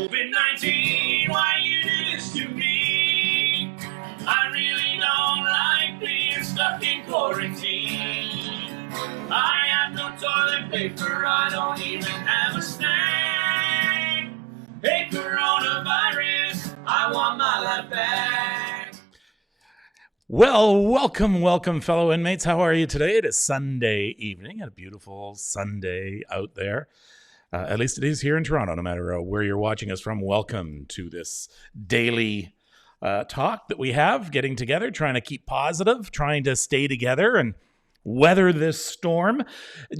COVID-19, why you do this to me? I really don't like being stuck in quarantine. I have no toilet paper, I don't even have a snack. Hey, coronavirus, I want my life back. Well, welcome, fellow inmates. How are you today? It is Sunday evening, a beautiful Sunday out there. At least it is here in Toronto, no matter where you're watching us from. Welcome to this daily talk that we have, getting together, trying to keep positive, trying to stay together and weather this storm.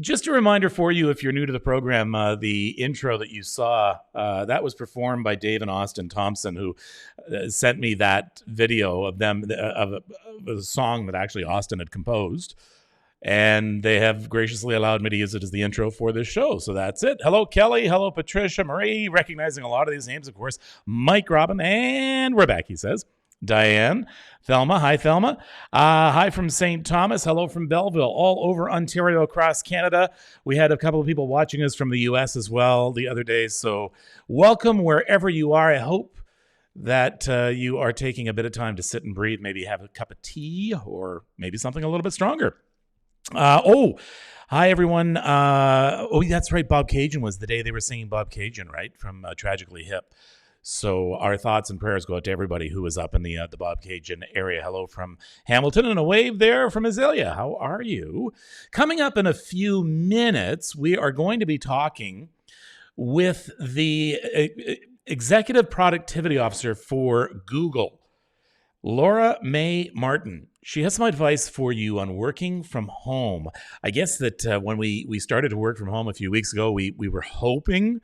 Just a reminder for you, if you're new to the program, the intro that you saw, that was performed by Dave and Austin Thompson, who sent me that video of them, of a song that actually Austin had composed. And they have graciously allowed me to use it as the intro for this show. So that's it. Hello, Kelly. Hello, Patricia, Marie. Recognizing a lot of these names, of course. Mike, Robin, and we're back, he says. Diane, Thelma. Hi, Thelma. Hi from St. Thomas. Hello from Belleville. All over Ontario, across Canada. We had a couple of people watching us from the U.S. as well the other day. So welcome wherever you are. I hope that you are taking a bit of time to sit and breathe, maybe have a cup of tea or maybe something a little bit stronger. Hi, everyone. That's right. Bob Cajun was the day they were singing Bob Cajun, right, from Tragically Hip. So our thoughts and prayers go out to everybody who was up in the Bob Cajun area. Hello from Hamilton, and a wave there from Azalea. How are you? Coming up in a few minutes, we are going to be talking with the Executive Productivity Officer for Google, Laura Mae Martin. She has some advice for you on working from home. I guess that when we started to work from home a few weeks ago, we were hoping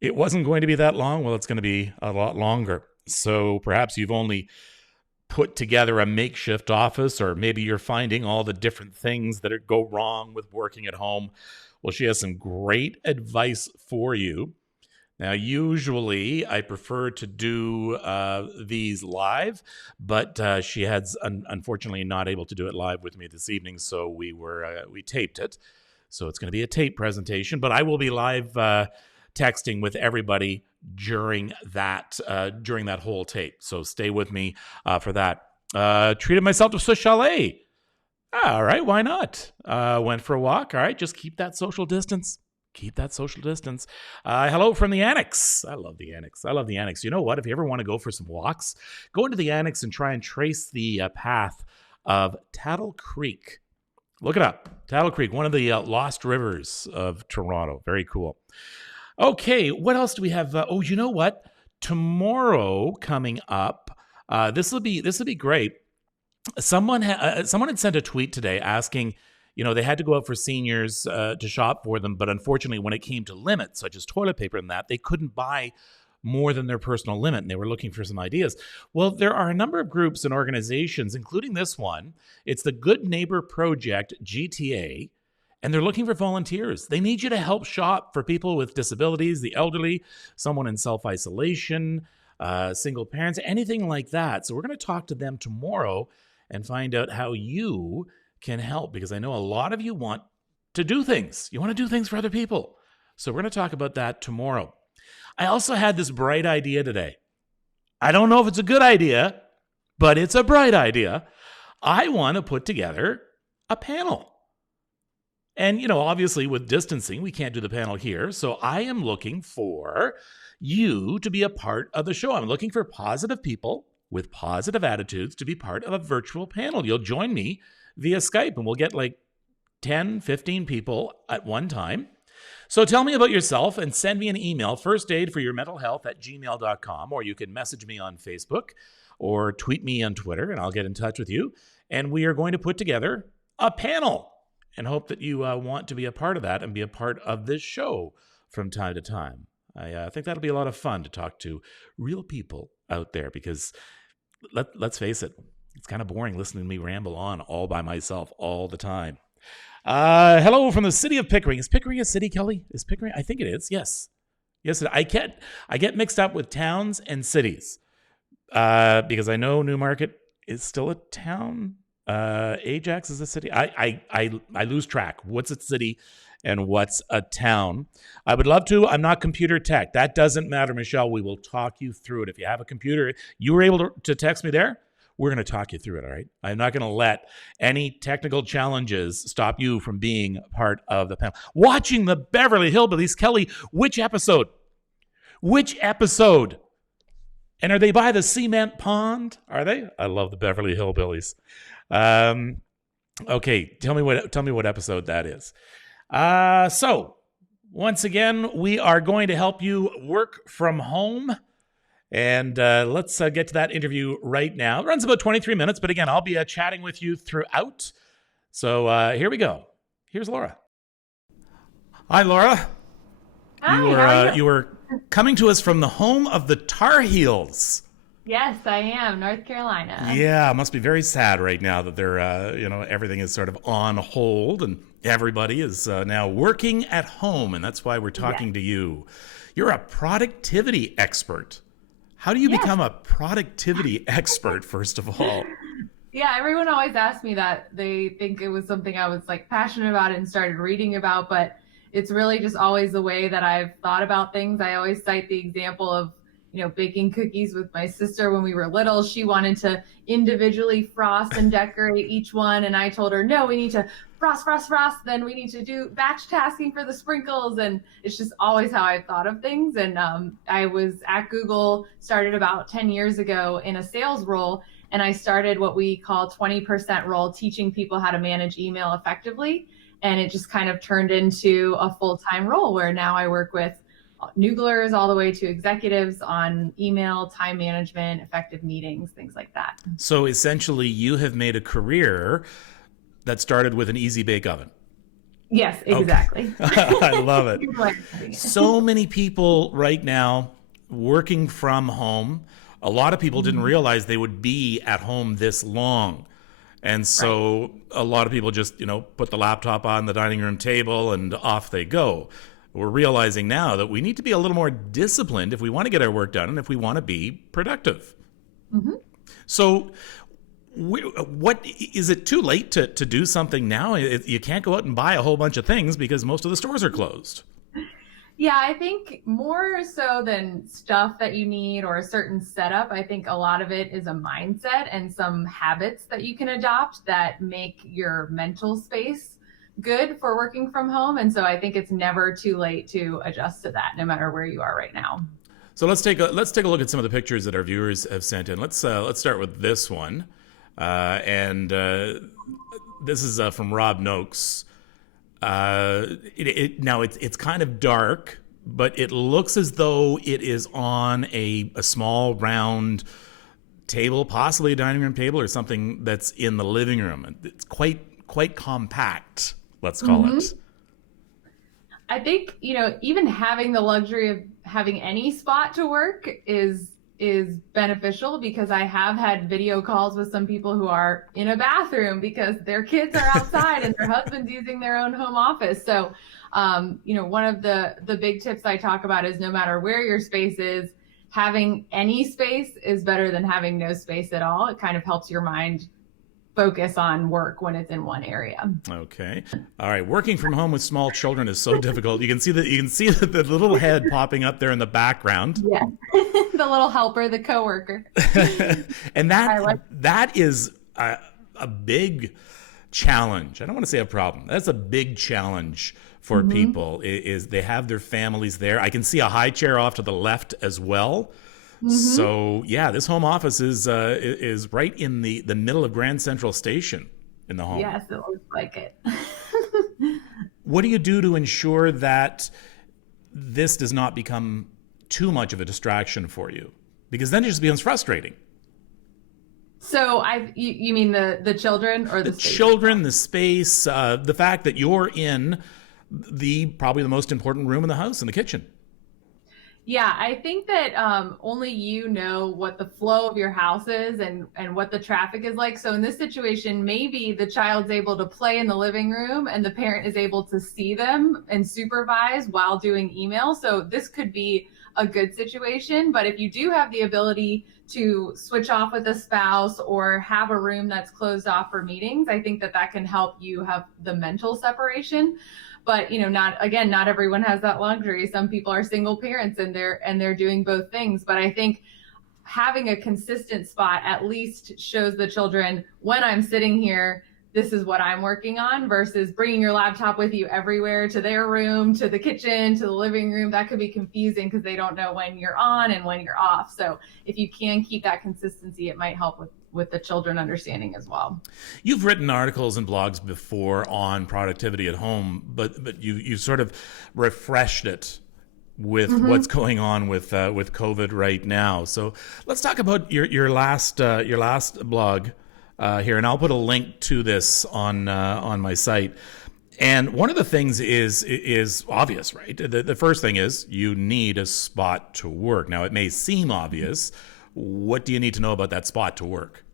it wasn't going to be that long. Well, it's going to be a lot longer. So perhaps you've only put together a makeshift office, or maybe you're finding all the different things that go wrong with working at home. Well, she has some great advice for you. Now, usually I prefer to do these live, but she has unfortunately not able to do it live with me this evening, so we taped it. So it's going to be a tape presentation, but I will be live texting with everybody during that whole tape. So stay with me for that. Treated myself to Swiss Chalet. All right, why not? Went for a walk. All right, just keep that social distance. Keep that social distance. Hello from the Annex. I love the Annex. You know what? If you ever want to go for some walks, go into the Annex and try and trace the path of Tattle Creek. Look it up. Tattle Creek, one of the lost rivers of Toronto. Very cool. Okay, what else do we have? You know what? Tomorrow coming up, this will be great. Someone had sent a tweet today asking, they had to go out for seniors to shop for them, but unfortunately, when it came to limits, such as toilet paper and that, they couldn't buy more than their personal limit, and they were looking for some ideas. Well, there are a number of groups and organizations, including this one. It's the Good Neighbor Project, GTA, and they're looking for volunteers. They need you to help shop for people with disabilities, the elderly, someone in self-isolation, single parents, anything like that. So we're going to talk to them tomorrow and find out how you can help, because I know a lot of you want to do things. You want to do things for other people. So we're going to talk about that tomorrow. I also had this bright idea today. I don't know if it's a good idea, but it's a bright idea. I want to put together a panel. And, obviously with distancing, we can't do the panel here. So I am looking for you to be a part of the show. I'm looking for positive people with positive attitudes to be part of a virtual panel. You'll join me via Skype, and we'll get like 10, 15 people at one time. So tell me about yourself and send me an email, firstaidforyourmentalhealth@gmail.com, or you can message me on Facebook or tweet me on Twitter, and I'll get in touch with you. And we are going to put together a panel and hope that you want to be a part of that and be a part of this show from time to time. I think that'll be a lot of fun to talk to real people out there, because let's face it, it's kind of boring listening to me ramble on all by myself all the time. Hello from the city of Pickering. Is Pickering a city, Kelly? Is Pickering? I think it is. Yes. I get mixed up with towns and cities because I know Newmarket is still a town. Ajax is a city. I lose track. What's a city and what's a town? I would love to. I'm not computer tech. That doesn't matter, Michelle. We will talk you through it. If you have a computer, you were able to text me there. We're going to talk you through it, all right? I'm not going to let any technical challenges stop you from being part of the panel. Watching the Beverly Hillbillies. Kelly, which episode? Which episode? And are they by the cement pond? Are they? I love the Beverly Hillbillies. Okay, tell me what episode that is. So, once again, we are going to help you work from home. And let's get to that interview right now. It runs about 23 minutes, but again, I'll be chatting with you throughout. So here we go. Here's Laura. Hi, Laura. Hi, you were coming to us from the home of the Tar Heels. Yes, I am, North Carolina. Yeah, it must be very sad right now that they're, everything is sort of on hold and everybody is now working at home, and that's why we're talking to you. You're a productivity expert. How do you become a productivity expert, first of all? Yeah, everyone always asks me that. They think it was something I was passionate about and started reading about, but it's really just always the way that I've thought about things. I always cite the example of, baking cookies with my sister when we were little. She wanted to individually frost and decorate each one. And I told her, no, we need to frost. Then we need to do batch tasking for the sprinkles. And it's just always how I've thought of things. And I was at Google, started about 10 years ago in a sales role. And I started what we call 20% role, teaching people how to manage email effectively. And it just kind of turned into a full-time role where now I work with Nooglers all the way to executives on email, time management, effective meetings, things like that. So essentially you have made a career that started with an easy bake oven. Yes, exactly. Okay. I love it. So many people right now working from home. A lot of people didn't realize they would be at home this long. And so a lot of people just, put the laptop on the dining room table and off they go. We're realizing now that we need to be a little more disciplined if we want to get our work done and if we want to be productive. Mm-hmm. So what is it too late to do something now? You can't go out and buy a whole bunch of things because most of the stores are closed. Yeah, I think more so than stuff that you need or a certain setup, I think a lot of it is a mindset and some habits that you can adopt that make your mental space good for working from home. And so I think it's never too late to adjust to that, no matter where you are right now. So let's take a look at some of the pictures that our viewers have sent in. Let's start with this one, and this is from Rob Noakes. Now it's kind of dark, but it looks as though it is on a small round table, possibly a dining room table or something that's in the living room. It's quite compact, let's call it. I think, even having the luxury of having any spot to work is beneficial, because I have had video calls with some people who are in a bathroom because their kids are outside and their husband's using their own home office. So, one of the big tips I talk about is no matter where your space is, having any space is better than having no space at all. It kind of helps your mind focus on work when it's in one area. Okay. All right. Working from home with small children is so difficult. You can see the little head popping up there in the background. Yeah. The little helper, the coworker. And that is a big challenge. I don't want to say a problem. That's a big challenge for people. Is they have their families there. I can see a high chair off to the left as well. So yeah, this home office is right in the middle of Grand Central Station in the home. Yes, it looks like it. What do you do to ensure that this does not become too much of a distraction for you? Because then it just becomes frustrating. So you mean the children or the space? Children, the space, the fact that you're in probably the most important room in the house, in the kitchen. Yeah, I think that only you know what the flow of your house is and what the traffic is like. So in this situation, maybe the child's able to play in the living room and the parent is able to see them and supervise while doing email. So this could be a good situation. But if you do have the ability to switch off with a spouse or have a room that's closed off for meetings. I think that can help you have the mental separation. But not everyone has that luxury. Some people are single parents and they're doing both things. But I think having a consistent spot at least shows the children, when I'm sitting here, this is what I'm working on, versus bringing your laptop with you everywhere, to their room, to the kitchen, to the living room. That could be confusing because they don't know when you're on and when you're off. So if you can keep that consistency, it might help with the children understanding as well. You've written articles and blogs before on productivity at home, but you sort of refreshed it with what's going on with COVID right now. So let's talk about your last blog here, and I'll put a link to this on my site. And one of the things is obvious, right? The first thing is you need a spot to work. Now, it may seem obvious. What do you need to know about that spot to work?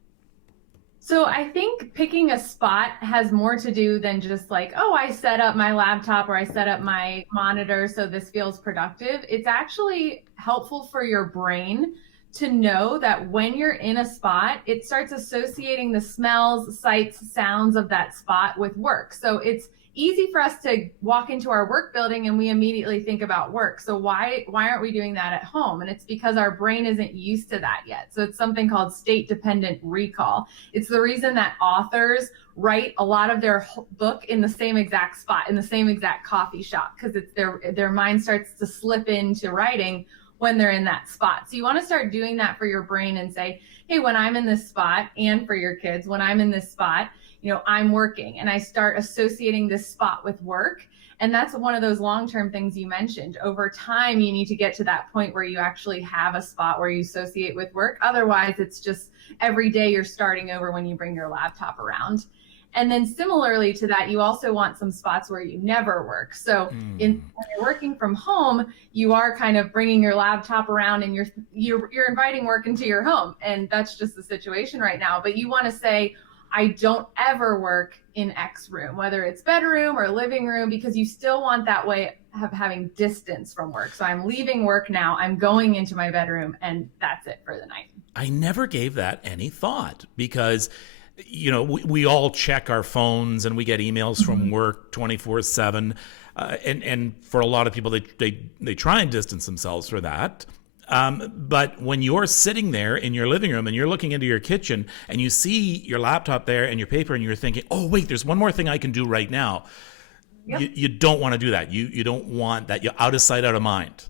So I think picking a spot has more to do than just like, oh, I set up my laptop or I set up my monitor so this feels productive. It's actually helpful for your brain to know that when you're in a spot, it starts associating the smells, sights, sounds of that spot with work. So it's easy for us to walk into our work building and we immediately think about work. So why aren't we doing that at home? And it's because our brain isn't used to that yet. So it's something called state dependent recall. It's the reason that authors write a lot of their book in the same exact spot, in the same exact coffee shop, because it's their mind starts to slip into writing when they're in that spot. So you want to start doing that for your brain and say, hey, when I'm in this spot, and for your kids, when I'm in this spot, I'm working, and I start associating this spot with work. And that's one of those long-term things you mentioned. Over time, you need to get to that point where you actually have a spot where you associate with work. Otherwise, it's just every day you're starting over when you bring your laptop around. And then similarly to that, you also want some spots where you never work. So when you're working from home, you are kind of bringing your laptop around and you're inviting work into your home. And that's just the situation right now. But you want to say, I don't ever work in X room, whether it's bedroom or living room, because you still want that way of having distance from work. So I'm leaving work now, I'm going into my bedroom, and that's it for the night. I never gave that any thought because we all check our phones and we get emails from work 24/7. And for a lot of people, they try and distance themselves for that. But when you're sitting there in your living room and you're looking into your kitchen and you see your laptop there and your paper and you're thinking, oh, wait, there's one more thing I can do right now. Yep. You don't want to do that. You don't want that. You're out of sight, out of mind.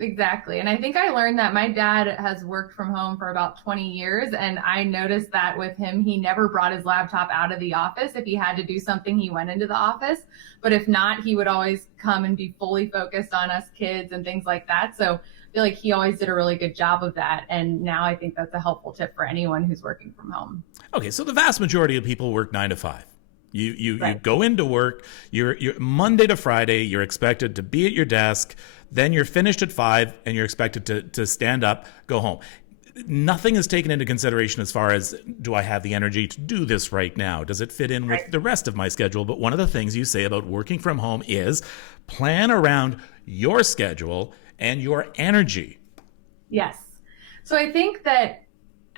Exactly. And I think I learned that my dad has worked from home for about 20 years. And I noticed that with him, he never brought his laptop out of the office. If he had to do something, he went into the office. But if not, he would always come and be fully focused on us kids and things like that. So I feel like he always did a really good job of that. And now I think that's a helpful tip for anyone who's working from home. Okay. So the vast majority of people work 9 to 5. You Right. you go into work, you're Monday to Friday, you're expected to be at your desk, then you're finished at 5 and you're expected to stand up, go home. Nothing is taken into consideration as far as, do I have the energy to do this right now? Does it fit in with Right. the rest of my schedule? But one of the things you say about working from home is plan around your schedule and your energy. Yes. So I think that,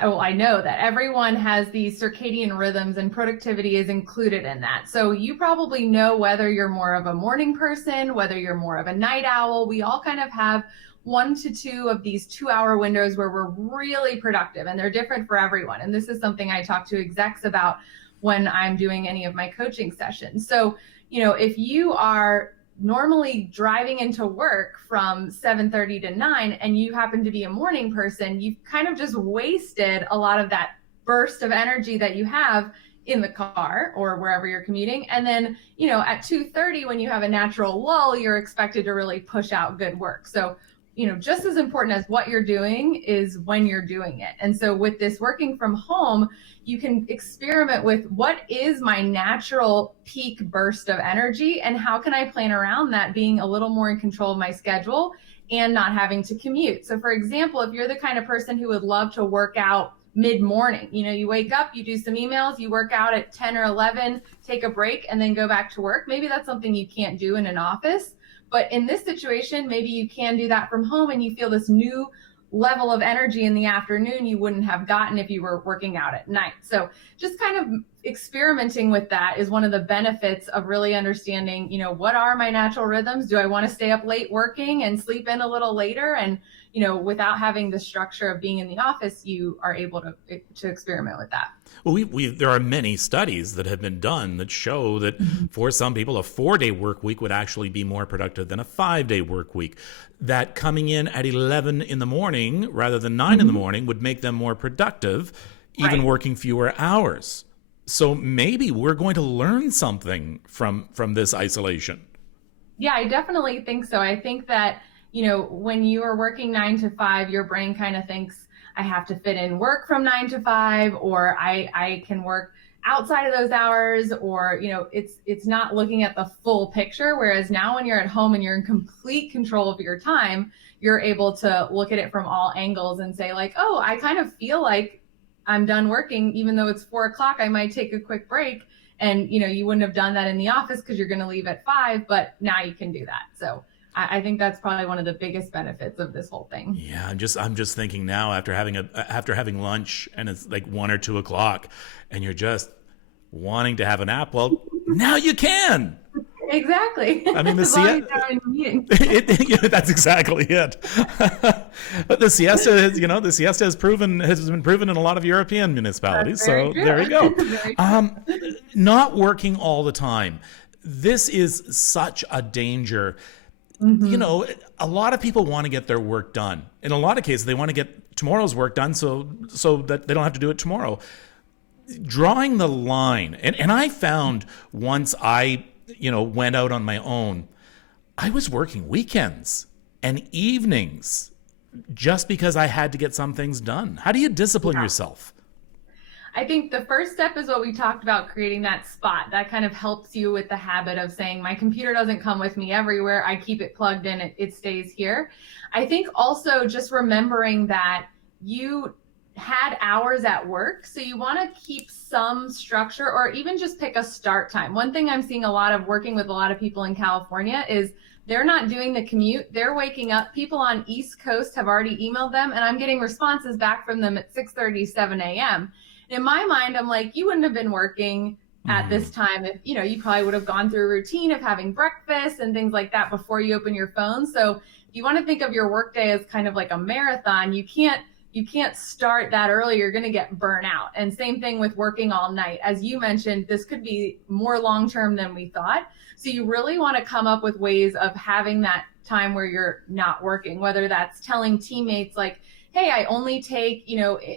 I know that everyone has these circadian rhythms and productivity is included in that. So you probably know whether you're more of a morning person, whether you're more of a night owl. We all kind of have 1 to 2 of these 2-hour windows where we're really productive, and they're different for everyone. And this is something I talk to execs about when I'm doing any of my coaching sessions. So, if you are normally driving into work from 7:30 to 9 and you happen to be a morning person, you've kind of just wasted a lot of that burst of energy that you have in the car or wherever you're commuting. And then, at 2:30, when you have a natural lull, you're expected to really push out good work. So, just as important as what you're doing is when you're doing it. And so with this working from home, you can experiment with what is my natural peak burst of energy and how can I plan around that, being a little more in control of my schedule and not having to commute. So for example, if you're the kind of person who would love to work out mid-morning, you wake up, you do some emails, you work out at 10 or 11, take a break, and then go back to work. Maybe that's something you can't do in an office. But in this situation, maybe you can do that from home and you feel this new level of energy in the afternoon you wouldn't have gotten if you were working out at night. So just kind of experimenting with that is one of the benefits of really understanding, what are my natural rhythms? Do I want to stay up late working and sleep in a little later? And, without having the structure of being in the office, you are able to experiment with that. Well, there are many studies that have been done that show that for some people, a 4-day work week would actually be more productive than a 5-day work week. That coming in at 11 in the morning rather than 9 in the morning would make them more productive, even working fewer hours. So maybe we're going to learn something from this isolation. Yeah, I definitely think so. I think that, when you are working 9 to 5, your brain kind of thinks, I have to fit in work from 9 to 5, or I can work outside of those hours, or, it's not looking at the full picture. Whereas now when you're at home and you're in complete control of your time, you're able to look at it from all angles and say like, oh, I kind of feel like I'm done working, even though it's 4 o'clock, I might take a quick break. And, you wouldn't have done that in the office because you're going to leave at 5, but now you can do that. So I think that's probably one of the biggest benefits of this whole thing. Yeah, I'm just thinking now after having lunch and it's like 1 or 2 o'clock and you're just wanting to have a nap. Well, now you can. Exactly. I mean, as long as you're in a meeting. That's exactly it. But the siesta has been proven in a lot of European municipalities. So true. there you go. Not working all the time. This is such a danger. A lot of people want to get their work done. In a lot of cases, they want to get tomorrow's work done so that they don't have to do it tomorrow. Drawing the line, and I found once I went out on my own, I was working weekends and evenings just because I had to get some things done. How do you discipline yourself? I think the first step is what we talked about, creating that spot. That kind of helps you with the habit of saying, my computer doesn't come with me everywhere. I keep it plugged in. It stays here. I think also just remembering that you had hours at work. So you want to keep some structure, or even just pick a start time. One thing I'm seeing a lot of working with a lot of people in California is they're not doing the commute. They're waking up. People on East Coast have already emailed them, and I'm getting responses back from them at 6:30, 7 a.m. In my mind, I'm like, you wouldn't have been working at this time if, you probably would have gone through a routine of having breakfast and things like that before you open your phone. So if you want to think of your workday as kind of like a marathon, you can't start that early. You're going to get burnt out. And same thing with working all night. As you mentioned, this could be more long-term than we thought. So you really want to come up with ways of having that time where you're not working, whether that's telling teammates like, hey, I only take,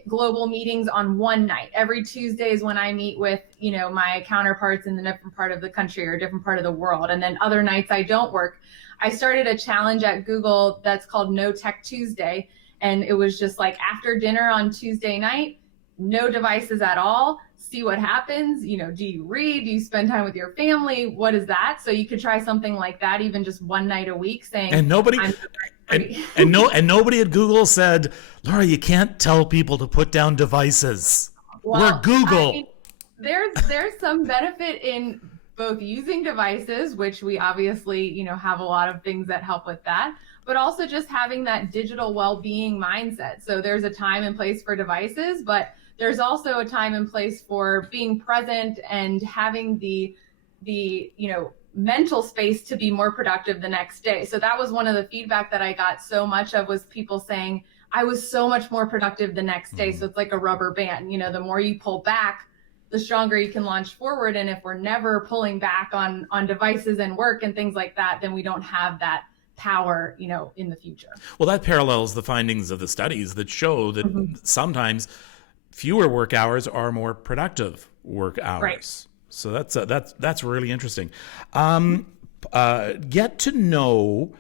global meetings on one night. Every Tuesday is when I meet with, my counterparts in the different part of the country or different part of the world. And then other nights I don't work. I started a challenge at Google that's called No Tech Tuesday. And it was just like after dinner on Tuesday night, no devices at all. See what happens. Do you read? Do you spend time with your family? What is that? So you could try something like that, even just one night a week, saying, and nobody at Google said, Laura, you can't tell people to put down devices. Well, we're Google. There's some benefit in both using devices, which we obviously, have a lot of things that help with that, but also just having that digital well-being mindset. So there's a time and place for devices, but there's also a time and place for being present and having the mental space to be more productive the next day. So that was one of the feedback that I got so much of, was people saying, I was so much more productive the next day. So it's like a rubber band, the more you pull back, the stronger you can launch forward. And if we're never pulling back on devices and work and things like that, then we don't have that power, in the future. Well, that parallels the findings of the studies that show that sometimes fewer work hours are more productive work hours. Right. So that's really interesting. Get to know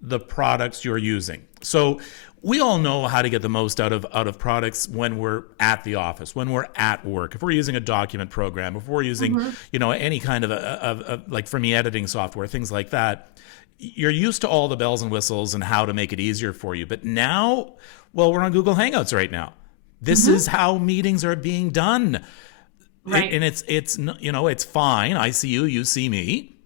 the products you're using. So we all know how to get the most out of products when we're at the office, when we're at work. If we're using a document program, if we're using any kind of like for me, editing software, things like that, you're used to all the bells and whistles and how to make it easier for you. But now, well, we're on Google Hangouts right now. This is how meetings are being done. Right. And it's fine. I see you, you see me,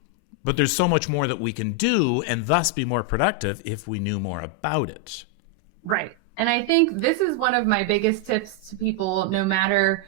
but there's so much more that we can do and thus be more productive if we knew more about it. Right. And I think this is one of my biggest tips to people, no matter,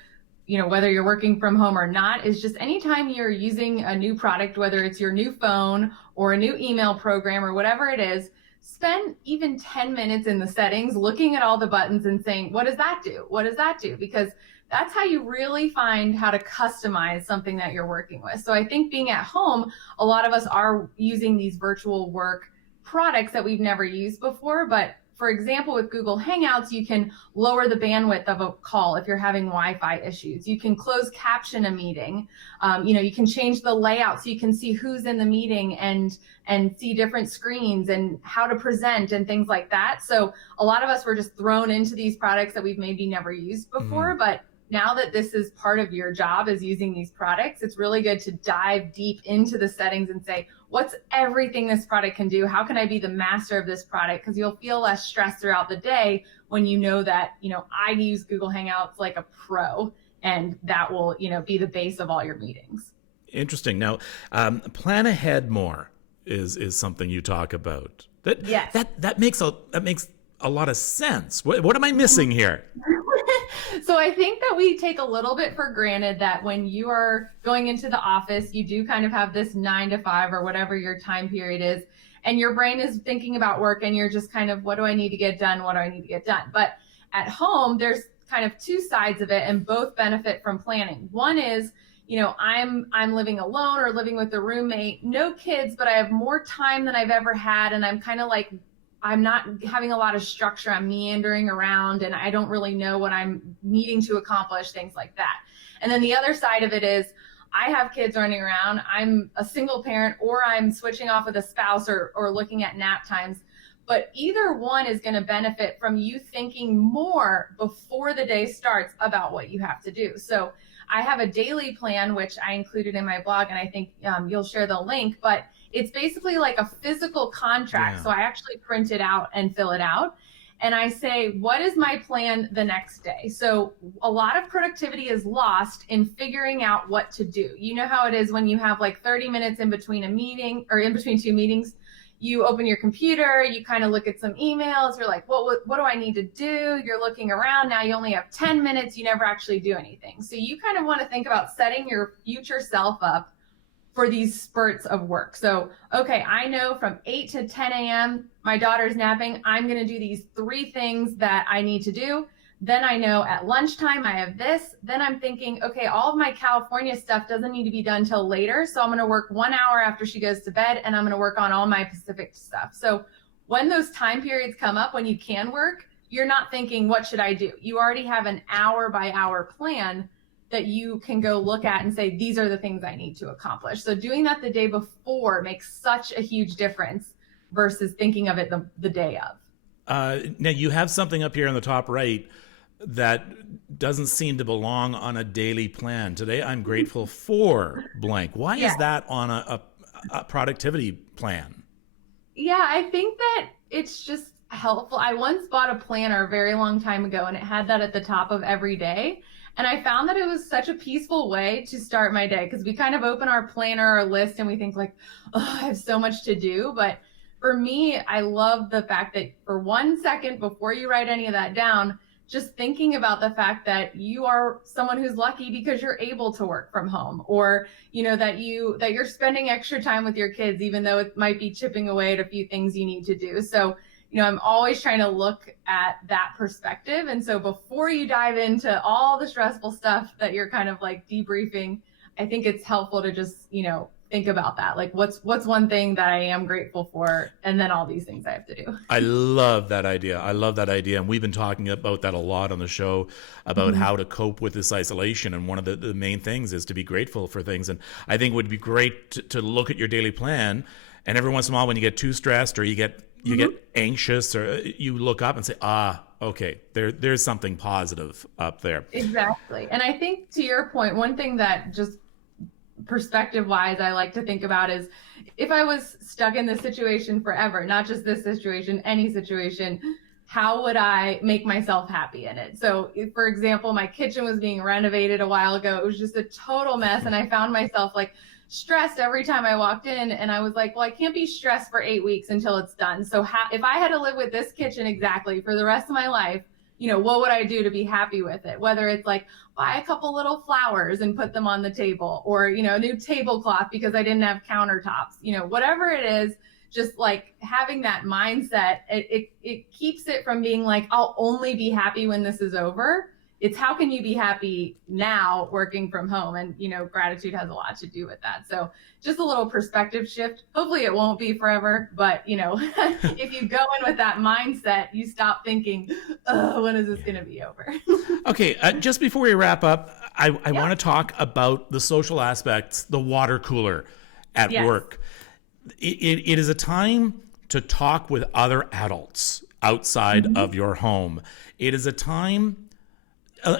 whether you're working from home or not, is just anytime you're using a new product, whether it's your new phone or a new email program or whatever it is, spend even 10 minutes in the settings looking at all the buttons and saying, what does that do? What does that do? Because that's how you really find how to customize something that you're working with. So I think being at home, a lot of us are using these virtual work products that we've never used before. But for example, with Google Hangouts, you can lower the bandwidth of a call if you're having Wi-Fi issues. You can close caption a meeting. You can change the layout so you can see who's in the meeting and see different screens and how to present and things like that. So a lot of us were just thrown into these products that we've maybe never used before, but now that this is part of your job is using these products, it's really good to dive deep into the settings and say, what's everything this product can do? How can I be the master of this product? Because you'll feel less stress throughout the day when you know that, I use Google Hangouts like a pro, and that will, be the base of all your meetings. Interesting. Now, plan ahead more is something you talk about. Yes. That makes a lot of sense. What am I missing here? So I think that we take a little bit for granted that when you are going into the office, you do kind of have this 9 to 5 or whatever your time period is, and your brain is thinking about work and you're just kind of, what do I need to get done? What do I need to get done? But at home, there's kind of two sides of it, and both benefit from planning. One is, I'm living alone or living with a roommate, no kids, but I have more time than I've ever had. And I'm kind of like, I'm not having a lot of structure. I'm meandering around and I don't really know what I'm needing to accomplish, things like that. And then the other side of it is I have kids running around. I'm a single parent, or I'm switching off with a spouse or looking at nap times. But either one is going to benefit from you thinking more before the day starts about what you have to do. So I have a daily plan, which I included in my blog, and I think you'll share the link, but it's basically like a physical contract. Yeah. So I actually print it out and fill it out. And I say, what is my plan the next day? So a lot of productivity is lost in figuring out what to do. You know how it is when you have like 30 minutes in between a meeting or in between two meetings, you open your computer, you kind of look at some emails, you're like, what do I need to do? You're looking around, now you only have 10 minutes, you never actually do anything. So you kind of want to think about setting your future self up for these spurts of work. So, okay, I know from 8 to 10 a.m., my daughter's napping, I'm going to do these 3 things that I need to do. Then I know at lunchtime I have this. Then I'm thinking, okay, all of my California stuff doesn't need to be done till later. So I'm going to work 1 hour after she goes to bed, and I'm going to work on all my Pacific stuff. So when those time periods come up when you can work, you're not thinking, what should I do? You already have an hour by hour plan that you can go look at and say, these are the things I need to accomplish. So doing that the day before makes such a huge difference versus thinking of it the day of. Now you have something up here on the top right that doesn't seem to belong on a daily plan. Today I'm grateful for blank. Why is that on a productivity plan? Yeah, I think that it's just helpful. I once bought a planner a very long time ago, and it had that at the top of every day. And I found that it was such a peaceful way to start my day, because we kind of open our planner or list and we think like, oh, I have so much to do. But for me, I love the fact that for 1 second before you write any of that down, just thinking about the fact that you are someone who's lucky because you're able to work from home, or, that you're spending extra time with your kids, even though it might be chipping away at a few things you need to do. So, I'm always trying to look at that perspective. And so before you dive into all the stressful stuff that you're kind of like debriefing, I think it's helpful to just, think about that. Like what's one thing that I am grateful for, and then all these things I have to do. I love that idea. And we've been talking about that a lot on the show, about how to cope with this isolation. And one of the main things is to be grateful for things. And I think it would be great to look at your daily plan, and every once in a while when you get too stressed or you get anxious, or you look up and say, okay, there's something positive up there. Exactly. And I think to your point, one thing that just perspective wise I like to think about is, if I was stuck in this situation forever, not just this situation, any situation, how would I make myself happy in it? So for example, my kitchen was being renovated a while ago. It was just a total mess. And I found myself like stressed every time I walked in, and I was like, well, I can't be stressed for 8 weeks until it's done. So if I had to live with this kitchen exactly for the rest of my life, what would I do to be happy with it? Whether it's like buy a couple little flowers and put them on the table, or, a new tablecloth because I didn't have countertops, whatever it is, just like having that mindset, it keeps it from being like, I'll only be happy when this is over. It's how can you be happy now working from home? And, gratitude has a lot to do with that. So just a little perspective shift. Hopefully it won't be forever, but, if you go in with that mindset, you stop thinking, oh, when is this going to be over? Okay. Just before we wrap up, I want to talk about the social aspects, the water cooler at work. It is a time to talk with other adults outside of your home. It is a time,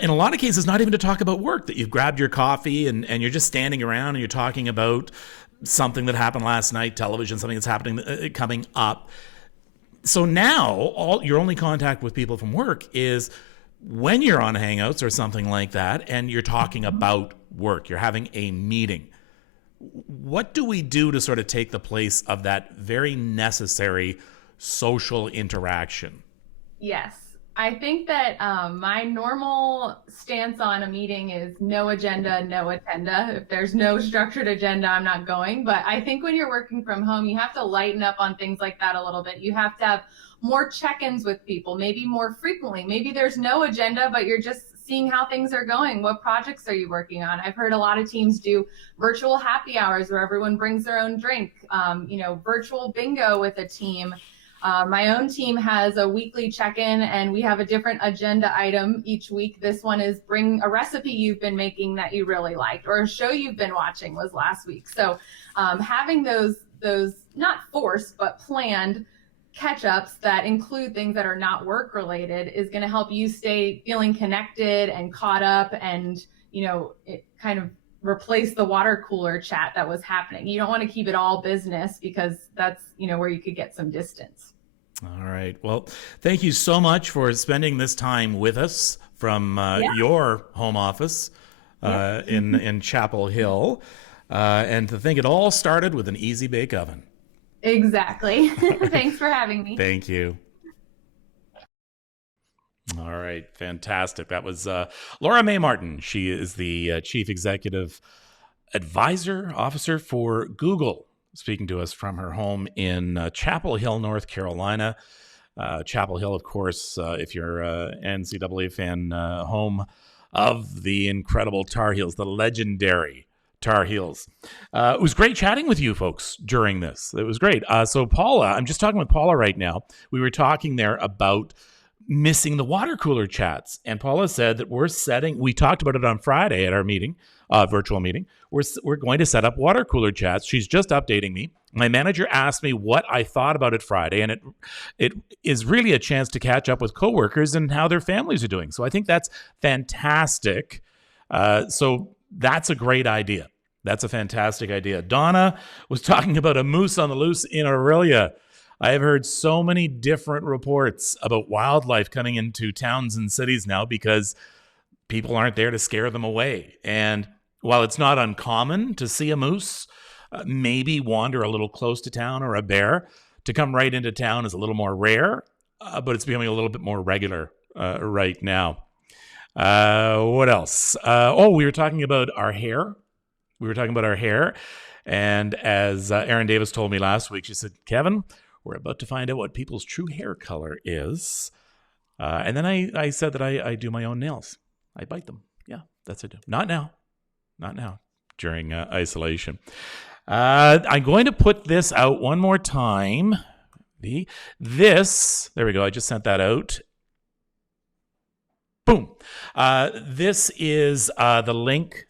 in a lot of cases, not even to talk about work, that you've grabbed your coffee and you're just standing around and you're talking about something that happened last night, television, something that's happening, coming up. So now your only contact with people from work is when you're on Hangouts or something like that, and you're talking about work, you're having a meeting. What do we do to sort of take the place of that very necessary social interaction? Yes. I think that my normal stance on a meeting is no agenda, no attenda. If there's no structured agenda, I'm not going. But I think when you're working from home, you have to lighten up on things like that a little bit. You have to have more check-ins with people, maybe more frequently. Maybe there's no agenda, but you're just seeing how things are going. What projects are you working on? I've heard a lot of teams do virtual happy hours where everyone brings their own drink, virtual bingo with a team. My own team has a weekly check-in, and we have a different agenda item each week. This one is bring a recipe you've been making that you really liked, or a show you've been watching was last week. So having those not forced but planned catch-ups that include things that are not work-related is going to help you stay feeling connected and caught up, and it kind of replace the water cooler chat that was happening. You don't want to keep it all business, because that's where you could get some distance. All right. Well, thank you so much for spending this time with us from your home office in Chapel Hill. And to think it all started with an easy bake oven. Exactly. Thanks for having me. Thank you. All right. Fantastic. That was Laura Mae Martin. She is the Chief Executive Officer for Google, speaking to us from her home in Chapel Hill, North Carolina. Chapel Hill, of course, if you're an NCAA fan, home of the incredible Tar Heels, the legendary Tar Heels. It was great chatting with you folks during this. It was great. So Paula, I'm just talking with Paula right now. We were talking there about missing the water cooler chats. And Paula said that we talked about it on Friday at our meeting, virtual meeting. We're going to set up water cooler chats. She's just updating me. My manager asked me what I thought about it Friday, and it is really a chance to catch up with coworkers and how their families are doing. So I think that's fantastic. So that's a great idea. That's a fantastic idea. Donna was talking about a moose on the loose in Aurelia. I have heard so many different reports about wildlife coming into towns and cities now because people aren't there to scare them away. And while it's not uncommon to see a moose maybe wander a little close to town, or a bear, to come right into town is a little more rare, but it's becoming a little bit more regular right now. What else? We were talking about our hair. And as Erin Davis told me last week, she said, Kevin, we're about to find out what people's true hair color is. And then I said that I do my own nails. I bite them. Yeah, that's what I do. Not now, during isolation. I'm going to put this out one more time. There we go. I just sent that out. Boom. This is the link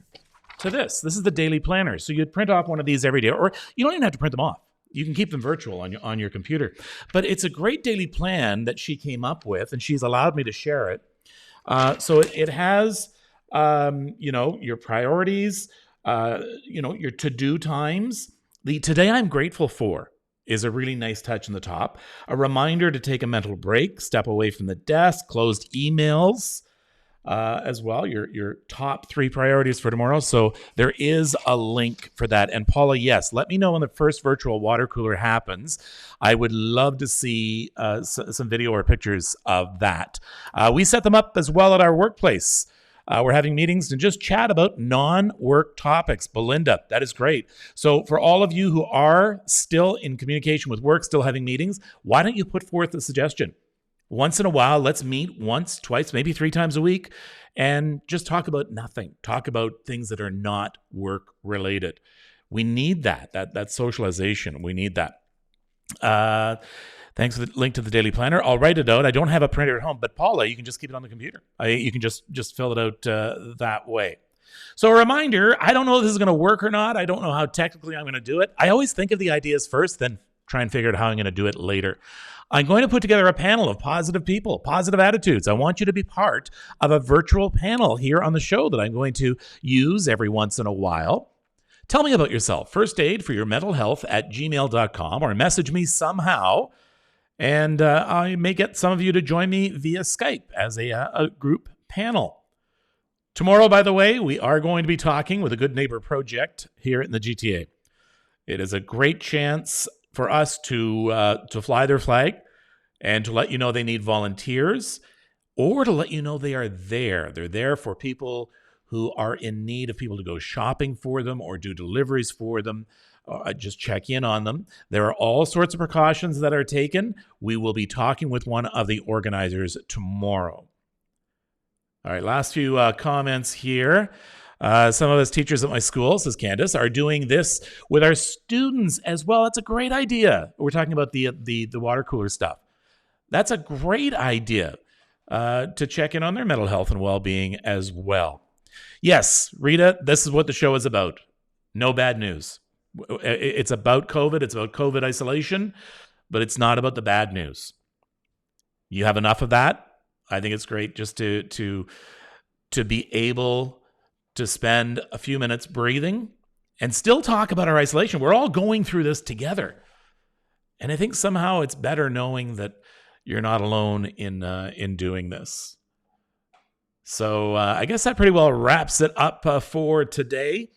to this. This is the daily planner. So you'd print off one of these every day, or you don't even have to print them off. You can keep them virtual on your computer. But it's a great daily plan that she came up with, and she's allowed me to share it. So it has, your priorities, your to-do times. The Today I'm Grateful For is a really nice touch in the top. A reminder to take a mental break, step away from the desk, closed emails, as well, your top 3 priorities for tomorrow. So there is a link for that. And Paula, yes, let me know when the first virtual water cooler happens. I would love to see some video or pictures of that. We set them up as well at our workplace. We're having meetings to just chat about non-work topics. Belinda, that is great. So for all of you who are still in communication with work, still having meetings, why don't you put forth a suggestion? Once in a while, let's meet once, twice, maybe 3 times a week and just talk about nothing. Talk about things that are not work related. We need that socialization. We need that. Thanks for the link to the daily planner. I'll write it out. I don't have a printer at home, but Paula, you can just keep it on the computer. You can just fill it out that way. So a reminder, I don't know if this is going to work or not. I don't know how technically I'm going to do it. I always think of the ideas first, then try and figure out how I'm going to do it later. I'm going to put together a panel of positive people, positive attitudes. I want you to be part of a virtual panel here on the show that I'm going to use every once in a while. Tell me about yourself. firstaidforyourmentalhealth@gmail.com or message me somehow. And I may get some of you to join me via Skype as a group panel. Tomorrow, by the way, we are going to be talking with a Good Neighbor Project here in the GTA. It is a great chance for us to fly their flag and to let you know they need volunteers or to let you know they are there. They're there for people who are in need of people to go shopping for them or do deliveries for them. Just check in on them. There are all sorts of precautions that are taken. We will be talking with one of the organizers tomorrow. All right, last few comments here. Some of us teachers at my school, says Candace, are doing this with our students as well. That's a great idea. We're talking about the water cooler stuff. That's a great idea to check in on their mental health and well-being as well. Yes, Rita, this is what the show is about. No bad news. It's about COVID. It's about COVID isolation, but it's not about the bad news. You have enough of that. I think it's great just to be able to spend a few minutes breathing and still talk about our isolation. We're all going through this together. And I think somehow it's better knowing that you're not alone in doing this. So I guess that pretty well wraps it up for today.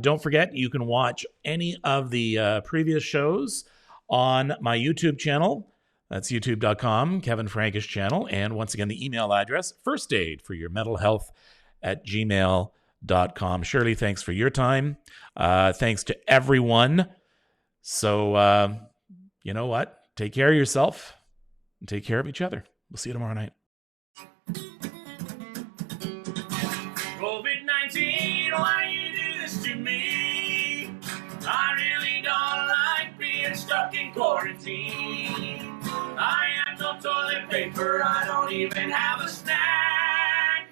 Don't forget, you can watch any of the previous shows on my YouTube channel. That's youtube.com, Kevin Frankish channel. And once again, the email address, firstaidforyourmentalhealth@gmail.com. Shirley, thanks for your time. Thanks to everyone. So, you know what? Take care of yourself and take care of each other. We'll see you tomorrow night. COVID-19, why you do this to me? I really don't like being stuck in quarantine. I have no toilet paper, I don't even have a snack.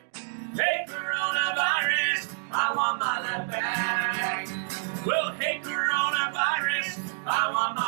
Hey, coronavirus, I want my life back. Well, hey, coronavirus, I want my